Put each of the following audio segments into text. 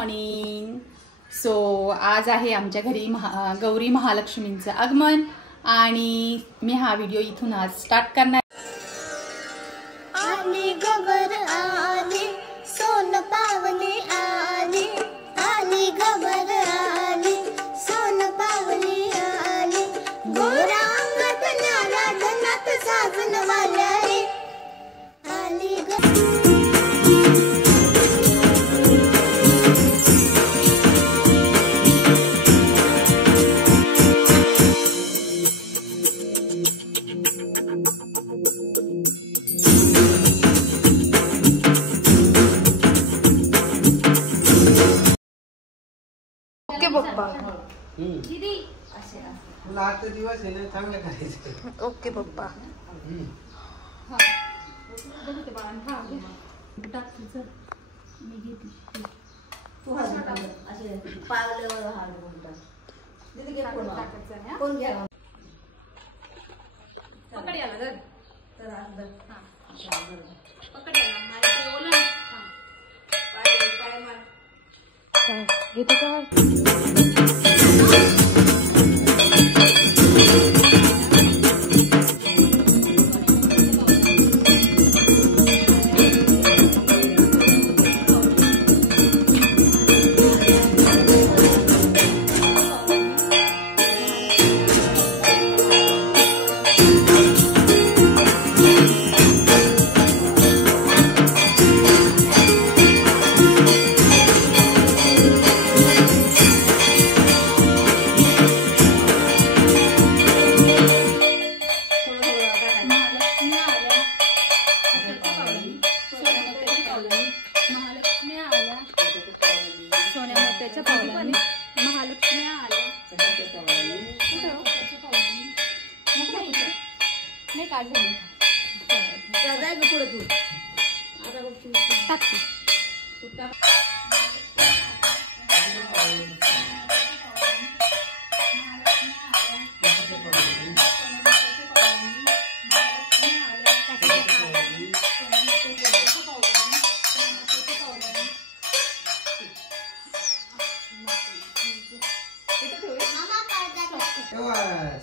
Morning. So आज आहे आमच्या घरी गौरी महालक्ष्मींचं आगमन आणि मी हा व्हिडिओ इथून आज स्टार्ट करणार. आली गबर आली सोन पावली आली, आली गबर आली सोन पावली आली, गोरा अंगात नाला धनात साजन वाल्या रे आली पप्पा. आजचा दिवस आहे ना चांगलं करायचं. ओके पप्पा. घेते का?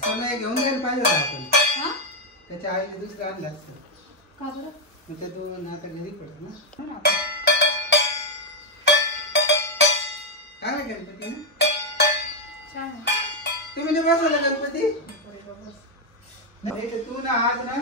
सोनं घेऊन गेलं पाहिजे होतं आपण. त्याच्या आईने दुसरं आणलं असतं. का बरं? मग त्या दोन आता घरी पडत ना. काय गणपती ना तुम्ही नाही बसवला गणपती. तू ना आज ना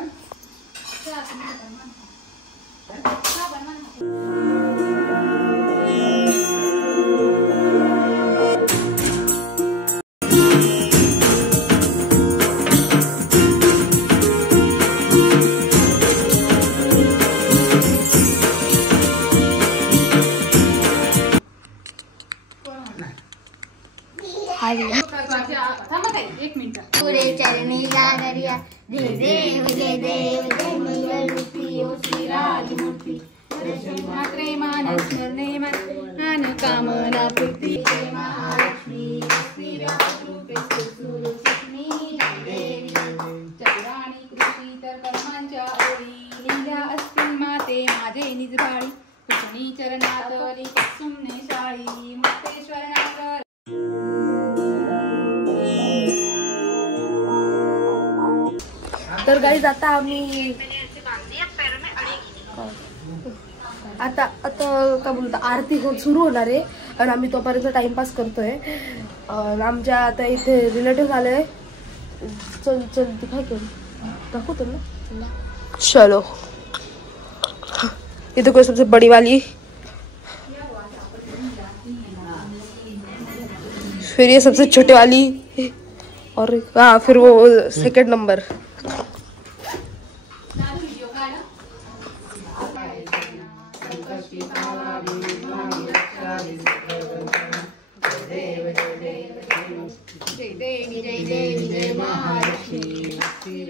एक मिनिट. पुरे चरणी लागरिया जय देव जय देव जय मंगलमूर्ती ओ श्रीराज मूर्ती मात्रे मानस्मरणे मान कामना पूर्ती जय महालक्ष्मी श्रीरामरूपे सुरलक्ष्मी देवी चक्राणी कृती तर कर्मांच्या ओळी लिहिल्या असतील माते माझे निजबाळी तुझणी चरणात सुमने शाळी मुक्तेश्वर नागर. तर गाईज आता आम्ही आता काय बोलतो आरती सुरू होणार आहे आणि आम्ही तोपर्यंत टाइमपास करतोय. आमच्या आता इथे रिलेटिव्ह आले. चल चल दिखाय करू दाखवतो ना. चलो इधर कोई सबसे बड़ी वाली, फिर ये सबसे छोटे वाली और हाँ फिर वो सेकंड नंबर. जय देवी जय देवी जय महालक्ष्मी जय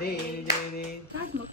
देव जय देव.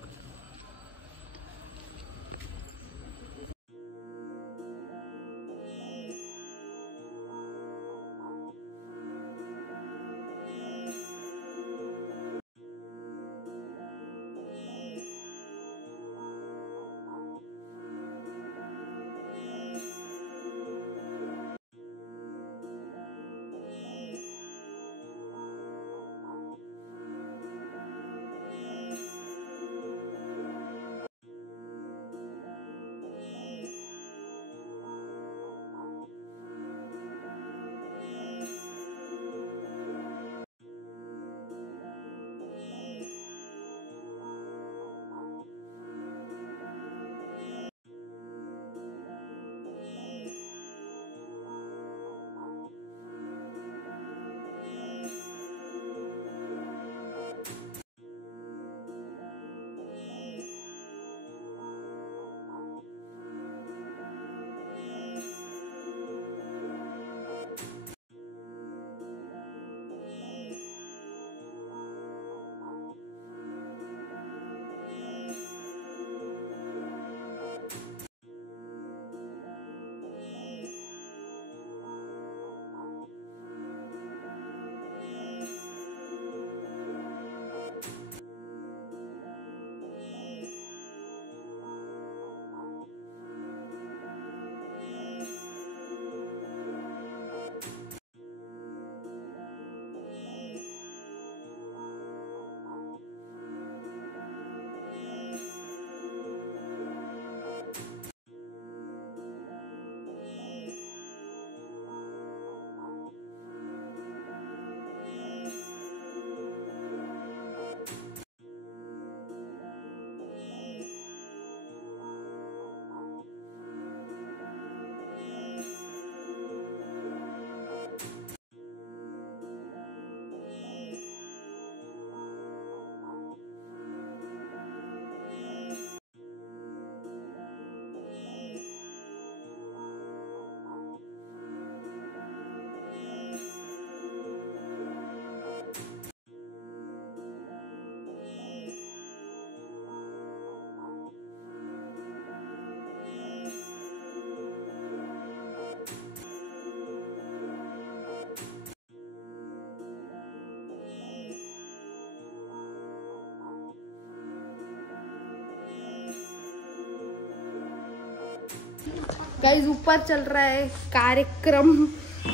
गाइस ऊपर चल रहा है कार्यक्रम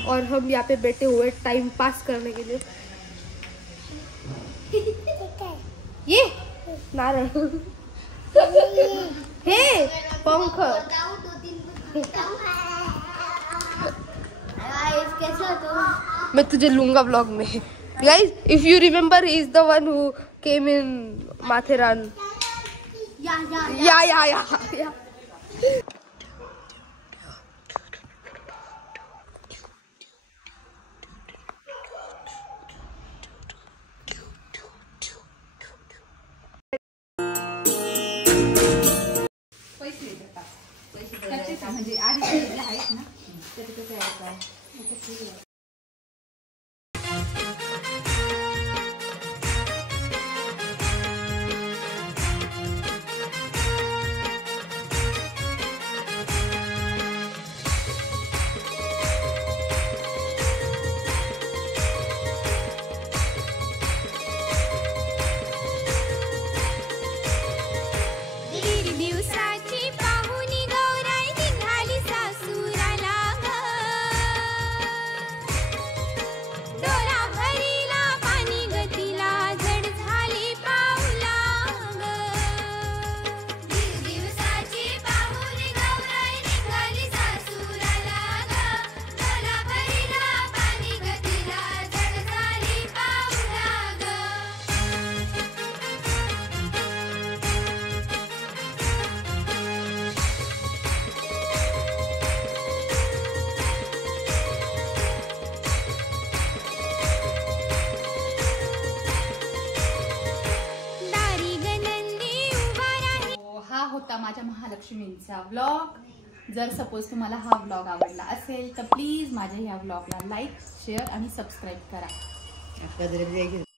और हम यहाँ पे बैठे हुए टाइम पास करने के लिए। ये नारळ हे पंख। मैं तुझे लूंगा ब्लॉग में। Guys if you remember he is the one who came in Matheran. या म्हणजे आधी आहेत ना त्याचे कसं आहे होता माझ्या महालक्ष्मींचा व्लॉग। जर सपोज तुम्हाला हा व्लॉग आवडला असेल तर प्लीज माझ्या ह्या व्लॉगला लाईक शेअर आणि सबस्क्राईब करा।